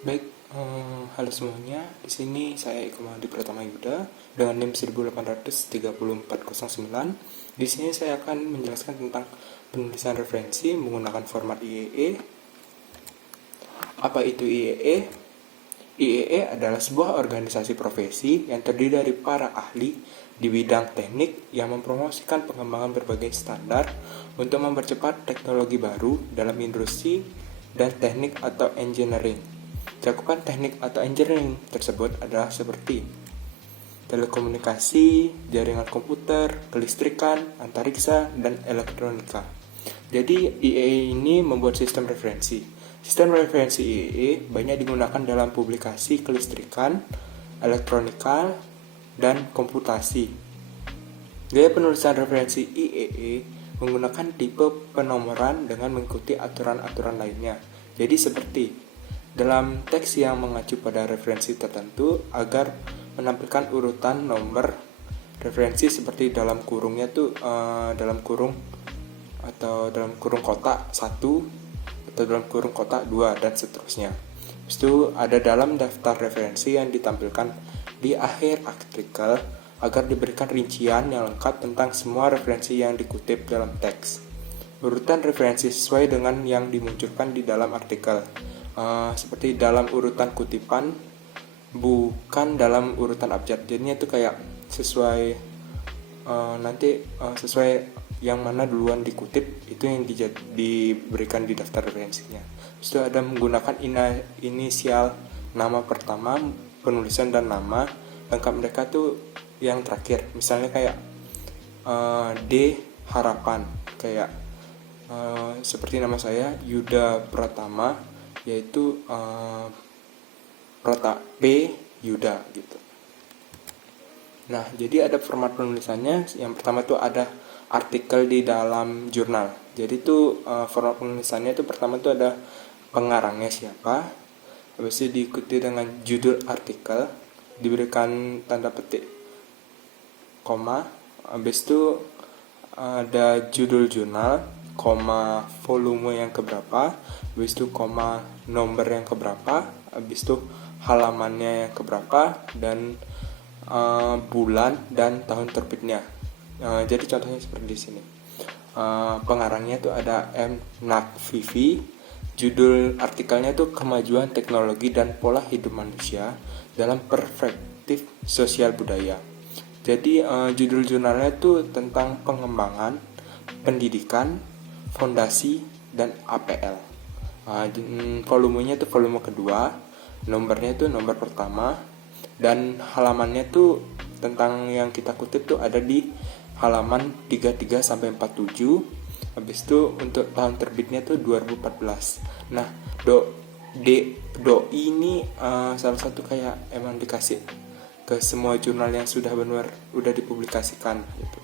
Baik, halo semuanya. Di sini saya Eko Mahdi Pratama Yuda dengan NIM 1830409. Di sini saya akan menjelaskan tentang penulisan referensi menggunakan format IEE. Apa itu IEE? IEE adalah sebuah organisasi profesi yang terdiri dari para ahli di bidang teknik yang mempromosikan pengembangan berbagai standar untuk mempercepat teknologi baru dalam industri dan teknik atau engineering. Cakupan teknik atau engineering tersebut adalah seperti telekomunikasi, jaringan komputer, kelistrikan, antariksa, dan elektronika. Jadi IEE ini membuat sistem referensi. Sistem referensi IEE banyak digunakan dalam publikasi kelistrikan, elektronika, dan komputasi. Gaya penulisan referensi IEE menggunakan tipe penomoran dengan mengikuti aturan-aturan lainnya. Jadi seperti dalam teks yang mengacu pada referensi tertentu agar menampilkan urutan nomor referensi seperti dalam kurungnya tuh dalam kurung atau dalam kurung kotak 1 atau dalam kurung kotak 2 dan seterusnya. Habis itu ada dalam daftar referensi yang ditampilkan di akhir artikel agar diberikan rincian yang lengkap tentang semua referensi yang dikutip dalam teks. Urutan referensi sesuai dengan yang dimunculkan di dalam artikel. Seperti dalam urutan kutipan, bukan dalam urutan abjad. Jadinya itu kayak sesuai sesuai yang mana duluan dikutip itu yang diberikan di daftar referensinya. Terus itu ada menggunakan inisial nama pertama, penulisan dan nama lengkap mereka tuh yang terakhir. Misalnya kayak D Harapan, kayak seperti nama saya Yuda Pratama, yaitu P Yuda gitu. Nah, jadi ada format penulisannya. Yang pertama tuh ada artikel di dalam jurnal. Jadi tuh format penulisannya tuh pertama tuh ada pengarangnya siapa, habis itu diikuti dengan judul artikel, diberikan tanda petik koma, habis itu ada judul jurnal, koma volume yang keberapa, habis itu koma nomor yang keberapa, habis itu halamannya yang keberapa, dan bulan dan tahun terbitnya. Jadi contohnya seperti di sini. Pengarangnya tuh ada M. Nakvivi. Judul artikelnya tuh kemajuan teknologi dan pola hidup manusia dalam perspektif sosial budaya. Jadi judul jurnalnya tuh tentang pengembangan, pendidikan, fondasi, dan APL. Volumenya tuh volume kedua, nomornya tuh nomor pertama, dan halamannya tuh tentang yang kita kutip tuh ada di halaman 33 sampai 47. Habis itu untuk tahun terbitnya tuh 2014. Nah, doi ini salah satu kayak emang dikasih ke semua jurnal yang sudah benar udah dipublikasikan gitu.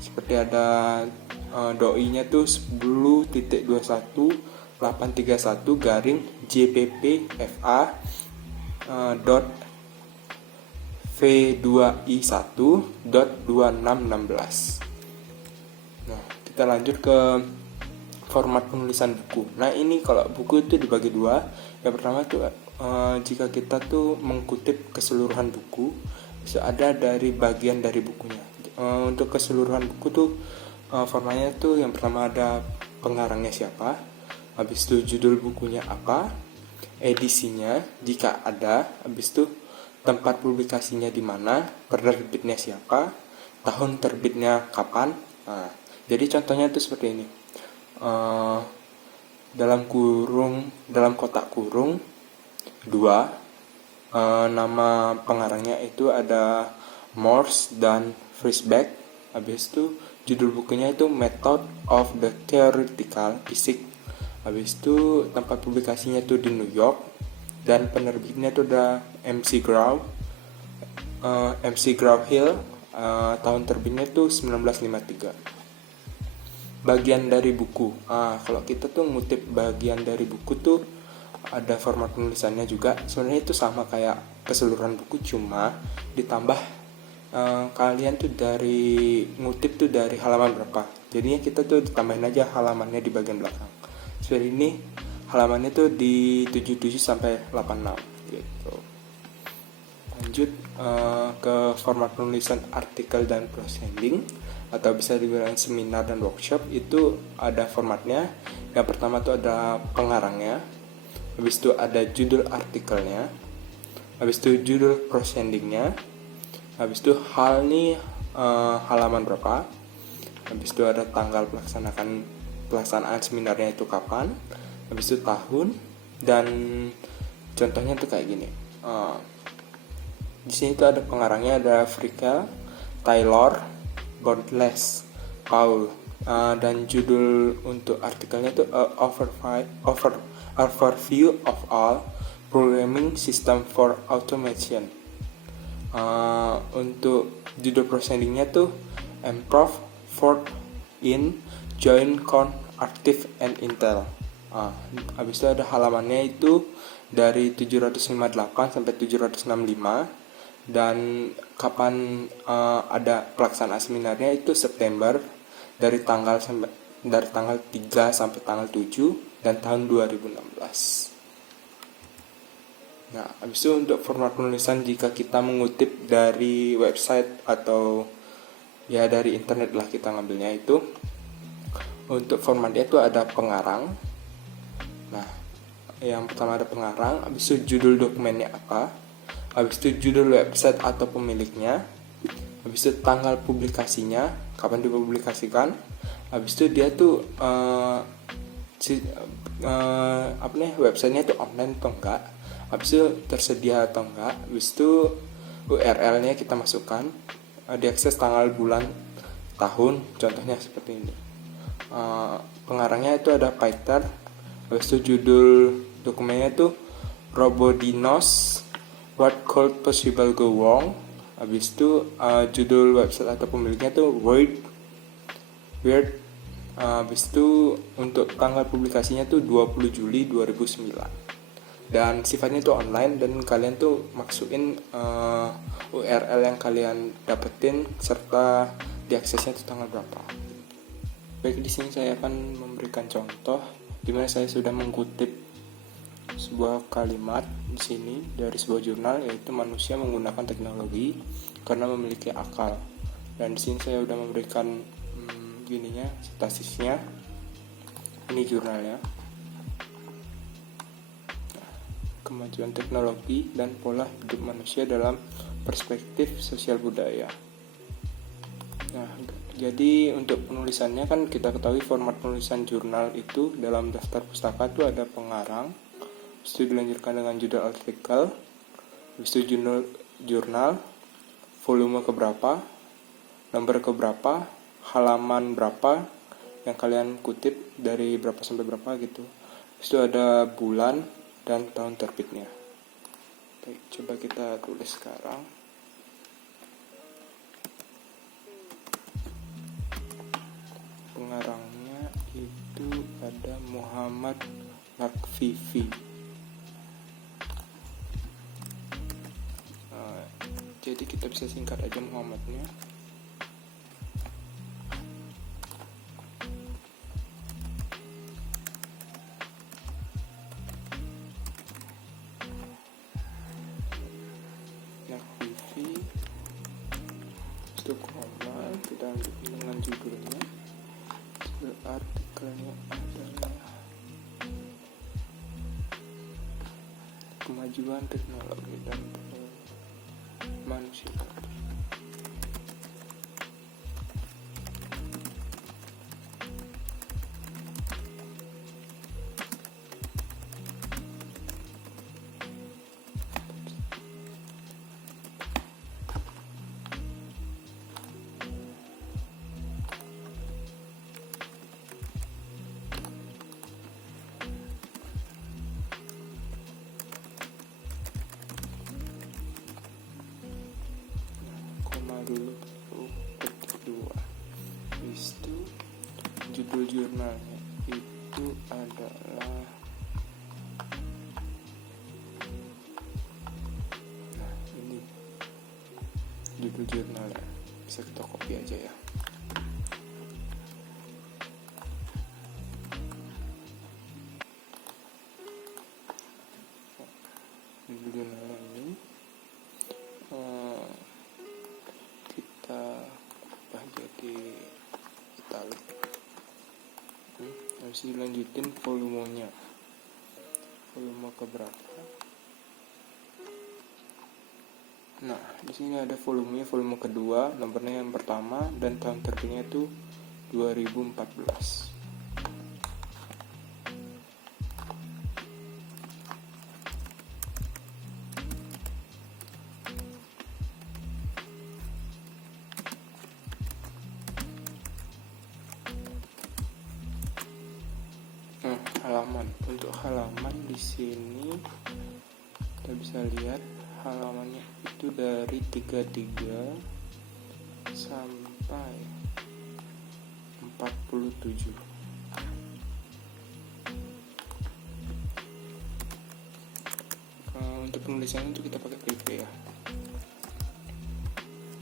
Seperti ada doi-nya tuh 10.21.831 garing JPPFA dot V2I1.2616. Nah, kita lanjut ke format penulisan buku. Nah, ini kalau buku itu dibagi dua. Yang pertama tuh jika kita tuh mengutip keseluruhan buku, bisa ada dari bagian dari bukunya. Untuk keseluruhan buku tuh formatnya tuh yang pertama ada pengarangnya siapa, habis itu judul bukunya apa, edisinya jika ada, habis itu tempat publikasinya di mana, penerbitnya siapa, tahun terbitnya kapan. Nah, jadi contohnya itu seperti ini. Dalam kotak kurung 2, nama pengarangnya itu ada Morse dan Friesbeck. Habis itu judul bukunya itu Method of the Theoretical Physics. Habis itu tempat publikasinya itu di New York, dan penerbitnya itu ada MC Graw Hill. Tahun terbitnya itu 1953. Bagian dari buku. Kalau kita tuh ngutip bagian dari buku tuh ada format penulisannya juga. Sebenarnya itu sama kayak keseluruhan buku, cuma ditambah kalian tuh dari ngutip tuh dari halaman berapa. Jadinya kita tuh ditambahin aja halamannya di bagian belakang. Seperti ini halamannya tuh di 77 sampai 86 gitu. Lanjut ke format penulisan artikel dan proofreading atau bisa dibilang seminar dan workshop. Itu ada formatnya. Yang pertama tuh ada pengarangnya, habis itu ada judul artikelnya, habis itu judul proofreadingnya, habis itu halaman berapa, habis itu ada tanggal pelaksanaan seminarnya itu kapan, habis itu tahun, dan contohnya tuh kayak gini. Di sini tuh ada pengarangnya, ada Fricke, Taylor, Godless, Paul, dan judul untuk artikelnya itu overview of all programming system for automation. Untuk judul proceedingnya tuh improve for in joint con active and intel. Habis itu ada halamannya itu dari 758 sampai 765, dan kapan ada pelaksanaan seminarnya itu September dari tanggal 3 sampai tanggal 7 dan tahun 2016. Nah, habis itu untuk format penulisan, jika kita mengutip dari website atau ya dari internet lah kita ngambilnya, itu untuk formatnya itu ada pengarang. Nah, yang pertama ada pengarang, habis itu judul dokumennya apa, habis itu judul website atau pemiliknya, habis itu tanggal publikasinya, kapan dipublikasikan, habis itu dia tuh websitenya tuh online atau enggak, habis itu tersedia atau enggak, habis itu URL-nya kita masukkan, diakses tanggal, bulan, tahun, contohnya seperti ini. Pengarangnya itu ada Peter, habis itu judul dokumennya itu Robodinos What Could Possible Go Wrong, habis itu judul website atau pemiliknya itu Weird, habis itu untuk tanggal publikasinya tuh 20 Juli 2009, dan sifatnya itu online, dan kalian tuh masukin URL yang kalian dapetin serta diaksesnya itu tanggal berapa. Baik, di sini saya akan memberikan contoh di mana saya sudah mengutip sebuah kalimat di sini dari sebuah jurnal, yaitu manusia menggunakan teknologi karena memiliki akal. Dan di sini saya sudah memberikan sitasisnya. Ini jurnalnya. Kemajuan teknologi dan pola hidup manusia dalam perspektif sosial budaya. Nah, jadi untuk penulisannya kan kita ketahui format penulisan jurnal itu dalam daftar pustaka itu ada pengarang, habis itu dilanjutkan dengan judul artikel, habis itu jurnal, volume keberapa, nomor keberapa, halaman berapa yang kalian kutip, dari berapa sampai berapa gitu. Habis itu ada bulan dan tahun terbitnya. Baik, coba kita tulis sekarang. Pengarangnya itu ada Muhammad Lakfifi. Jadi kita bisa singkat aja Muhammadnya. Lakfifi, itu koma, kita lanjut dengan judulnya. Judul artikelnya adalah kemajuan teknologi dan manusia. Dulu ketik 2. Itu judul jurnalnya itu adalah ini judul jurnalnya, bisa kita copy aja ya. jurnalnya ini kita ubah jadi italic. Habis dilanjutin volumenya, volume keberapa. Nah, di sini ada volumenya, volume kedua, nomornya yang pertama, dan tahun terbitnya itu 2014. Nah, halaman. Untuk halaman di sini kita bisa lihat halamannya itu dari 33 sampai 47. Untuk penulisannya itu kita pakai PP ya,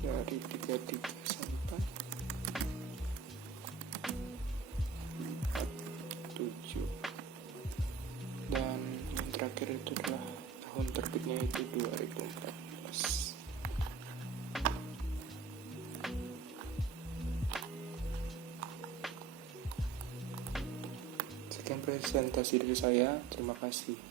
dari 33 sampai 47, dan yang terakhir itu adalah tahun terbitnya itu 2014. Sekian presentasi dari saya, terima kasih.